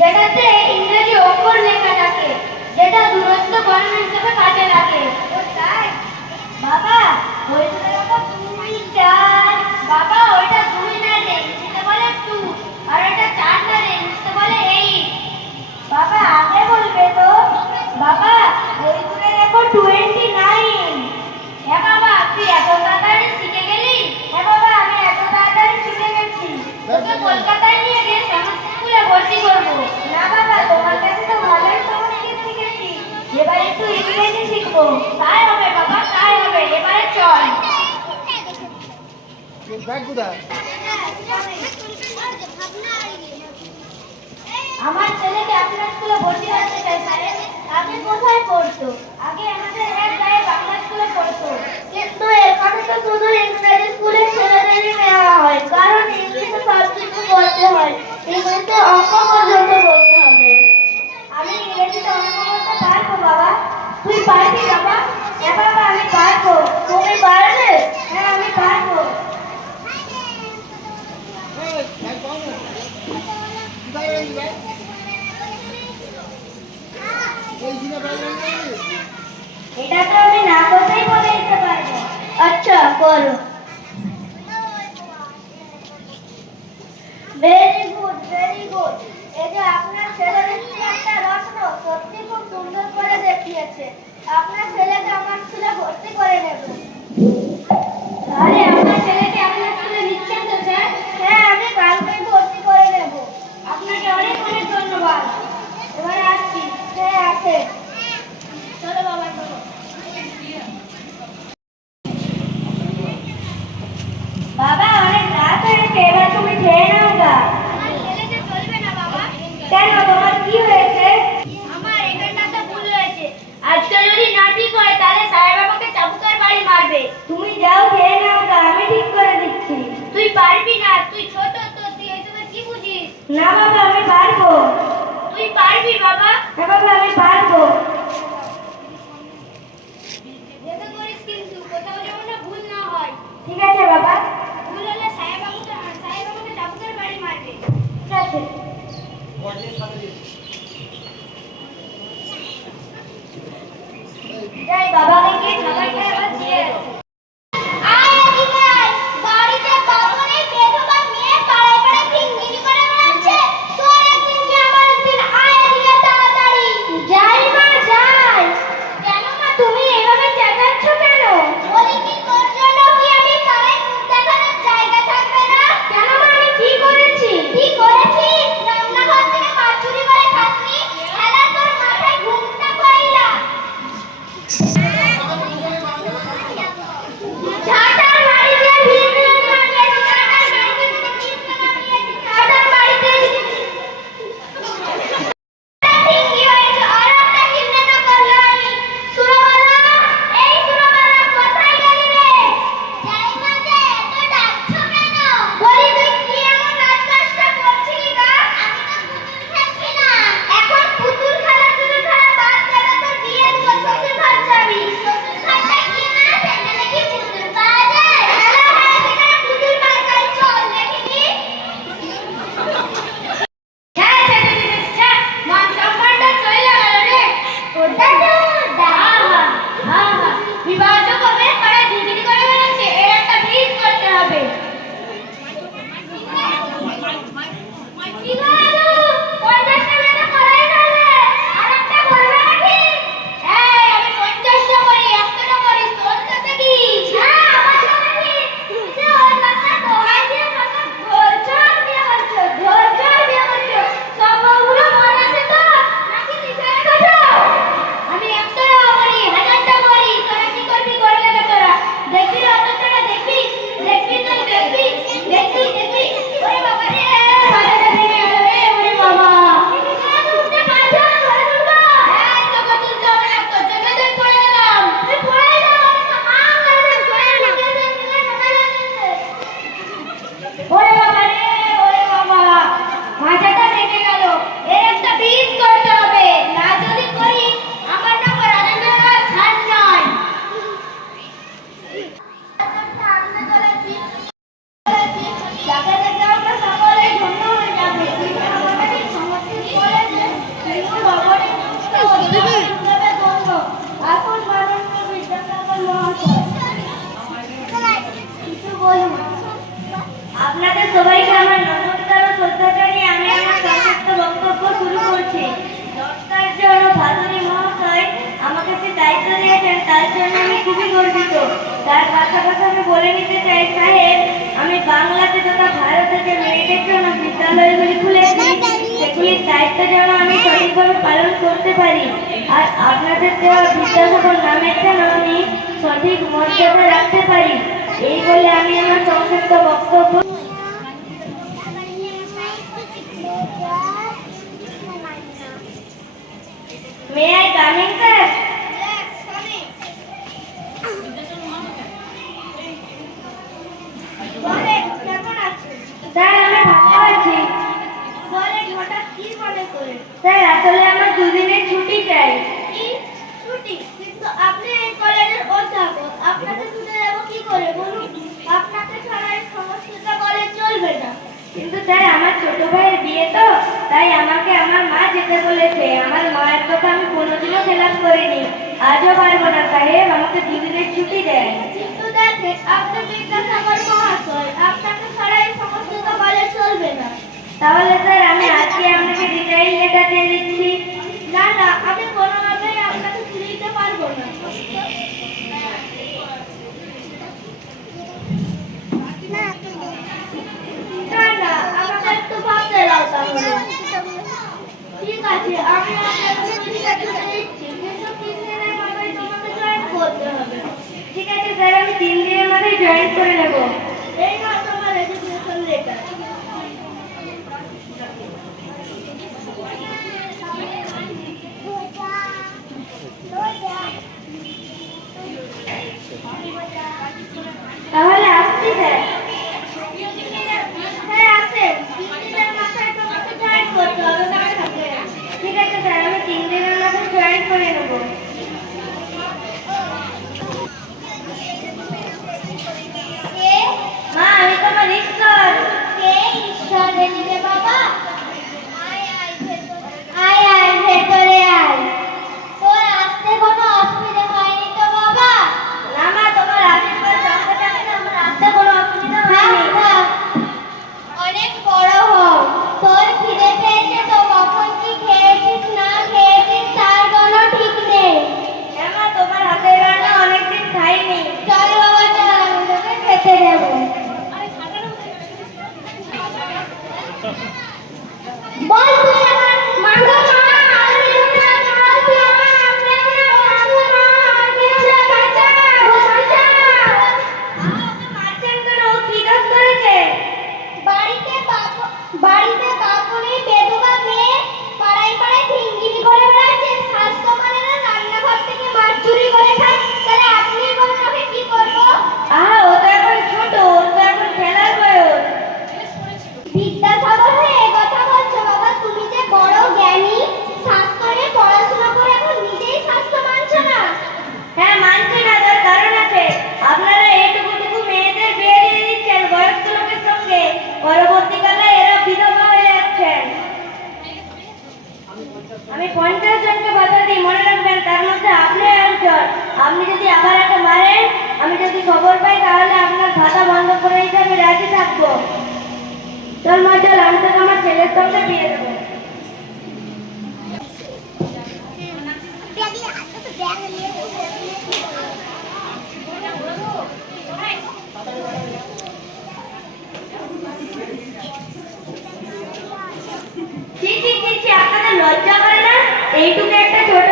যেটাতে ইংরেজি অক্ষর লেখা থাকে, যেটা দূরত্ব গণনা হিসেবে কাজে লাগে। ও তাই বাবা, ওইটা বাবা 2 4। বাবা ওইটা 2 না রে, ইংরেজিতে বলে 2। আর ওটা 4 না রে, ইংরেজিতে বলে 8। বাবা আগে বলবে তো। বাবা ওই দূরে দেখো 29। হ্যাঁ বাবা, তুই এত তাড়াতাড়ি শিখে গেলি? হ্যাঁ বাবা, আমি এত তাড়াতাড়ি শিখে গেছি। তোকে কলকাতায় নিয়ে গিয়ে সমস্ত স্কুলে ভর্তি করবো। না বাবা, তোমার কাছে তো ভালোই সংস্কৃত শিখেছি, এবার একটু ইংরেজি শিখবো। তাই হবে বাবা, তাই হবে, এবারে চল। আমার ছেলেকে আপনার স্কুলে ভর্তি করতে চাই স্যার। আগে কোথায় পড়তো? আগে আমাদের এক জায়গায় বাংলা স্কুলে পড়তো, কিন্তু এখানে তো শুধু ইংরেজি স্কুলে ছেলেদেরই নেওয়া হয়, কারণ ইংলিশে সব কিছু বলতে হয়, ইংলিশে অঙ্ক পর্যন্ত বলতে হবে। আমি ইংরেজিতে অঙ্ক বলতে পারবো বাবা। তুই পারবি বাবা? হ্যাঁ বাবা, আমি পারবো। তুমি পারবে? হ্যাঁ আমি পারবো। এটা তো আমি না করতেই বলে দিতে পারবো। আচ্ছা করো। Very good, very good. এই যে আপনার ছেলের একটা রত্ন, সত্যি খুব সুন্দর করে দেখিয়েছে। আপনার ছেলেকে আমার স্কুলে ভর্তি করে নেব। আরে আমার ছেলেকে আপনার স্কুলে নিচ্ছেন তো স্যার? হ্যাঁ, আমি কালকেই ভর্তি করে নেব। আপনাকে অনেক অনেক ধন্যবাদ। এবারে আসছি। হ্যাঁ আছে। চলো বাবা চলো। বাবা অনেক রাত হয়েছে, এবার তুমি খেয়ে নাও গা। আমার খেলে যে চলবে না বাবা। কেন, তোমার কি হয়েছে? আমার এখানটাতে ভুল হয়েছে। আজকে যদি না ঠিক হয় তাহলে সাহেব আমাকে চাবুকের বাড়ি মারবে। তুমি যাও খেয়ে নাও গা, আমি ঠিক করে দিচ্ছি। তুই পারবি না, তুই ছোট তো, তুই এসবে কি বুঝিস? না বাবা, আমি পারবো। তুই পারবি বাবা? হ্যাঁ বাবা, আমি পারবো। দেখে করিস কিন্তু, কোথাও যেন না ভুল না হয়। ঠিক আছে বাবা। ভুল হলে সাহেব আমাকে চাবুকের বাড়ি মারবে। ঠিক আছে। যাই বাবাকে গিয়ে খাবারটা এবার দিয়ে আসি। যা করছি। দত্তাত্রেয় ভাদুরী মহাশয় আমাকে যে দায়িত্ব দিয়েছেন তার জন্য আমি খুবই গর্বিত। তার পাশাপাশি আমি বলে নিতে চাই সাহেব, আমি বাংলাতে তথা ভারতে যে মেয়েদের জন্য বিদ্যালয়গুলি খুলেছি সেগুলির দায়িত্ব যেন আমি সঠিকভাবে পালন করতে পারি, আর আপনাদের দেওয়া বিদ্যাসাগর নামের যেন আমি সঠিক মর্যাদা রাখতে পারি, এই বলে আমি আমার সংক্ষিপ্ত বক্তব্য। May I come in, sir? Yes, come in. বলেন, কেমন আছেন? স্যার আমি ভালো আছি। বলেন, হঠাৎ কি মনে করে? স্যার আসলে আমার দুদিনের ছুটি চাই। কি ছুটি? কিন্তু আপনি এই কলেজের অধ্যাপক, আপনাকে ছুটি দেবো কি করে বলুন? আপনাকে ছাড়া এই সমস্ত কলেজ চলবে না। কিন্তু স্যার আমার ছোট ভাইয়ের বিয়ে তো, তাই আমাকে আমার মা যেতে বলেছে। আমার মায়ের কথা আমি কোনোদিনও খেলাপ করিনি, আজও পারবো না সাহেব, আমাকে দুদিনের ছুটি দেয়। কিন্তু দেখেন, আপনি বিদ্যাসাগর মহাশয়, আপনাকে ছাড়া এই সমস্ত কলেজ চলবে না। তাহলে স্যার আমি আজকে আপনাকে রিটাইন লেটার দিয়ে দিচ্ছি। না না, আমি কোনোভাবেই আপনাকে ছুটি দিতে পারবো না। না না, আমাকে একটু ভাবতে দাও তাহলে। ঠিক আছে, আমি আপনাকে ছুটি দিচ্ছি, কিন্তু 3 দিনের মাথায় তোমাকে জয়েন করতে হবে। ঠিক আছে স্যার, আমি 3 দিনের মধ্যে জয়েন করে নেব। এই নাও তোমার রেজিস্ট্রেশন লেটার। তাহলে আসছি স্যার। হ্যাঁ আসেন, 3 দিনের মাথায় তোমাকে জয়েন করতে হবে না থাকে। ঠিক আছে স্যার, আমি 3 দিনের মধ্যে জয়েন করে নেব। কে? মা আমি তোমার ঈশ্বর। কে ঈশ্বর রে বাবা? আয় আয় ভেতরে আয়। তোর আসতে কোনো অসুবিধা হয়নি তো বাবা? না মা, তোমার আশীর্বাদ সঙ্গে থাকলে আমার আসতে কোনো অসুবিধা হয়নি। অনেক বড় হও। তোর খিদে পেয়েছে তো কখন কি খেয়েছিস না খেয়েছিস তার কোনো ঠিক নেই। হ্যাঁ মা, তোমার হাতের রান্না অনেকদিন খাইনি। চল বাবা চল, আমি তোকে খেতে দেবো। বল তুই আমার মাগো মা, আমি না কাল তুই আমার আমনে না মাগো মা, আমি না বাঁচাও বাঁচাও। ওকে মারছেন কেন? ও কি দোষ করেছে? বাড়িতে কাকুনি বেদবা মেয়ে পাড়ায় পাড়ায় ঠিঙ্গিরি করে বেড়াচ্ছে, স্বাস্থ্য মানে না রান্নাঘর থেকে মাছ চুরি করে খায়। তাহলে আপনি বলুন ওকে কি করবো? ও তো এখন ছোট, ওর তো এখন খেলার বয়স। বিদ্যাসাগর হয়ে কথা বলছো বাবা? তুমি যে বড় জ্ঞানী, শাস্ত্রে পড়াশোনা করে এখন নিজেই স্বাস্থ্য মানছো না। হ্যাঁ মানছি না, তার কারণ আছে। আপনারা এইটুকু মেয়েদের বিয়ে দিয়ে দিচ্ছেন বয়স্ক লোকের সঙ্গে, পরবর্তীকালে এরা বিধবা হয়ে যাচ্ছেন। আমি 50 জনকে কথা দিই, মনে রাখবেন, তার মধ্যে আপনি একজন। আপনি যদি আবার একে মারেন, আমি যদি খবর পাই, তাহলে আপনার ভাতা বন্ধ করে দিতে আমি রাজি থাকবো। চল মা চল, আমি তোকে আমার ছেলের সঙ্গে বিয়ে দেবো। ছি ছি ছি ছি, আপনাদের লজ্জা করে না? এইটুকু একটা ছোট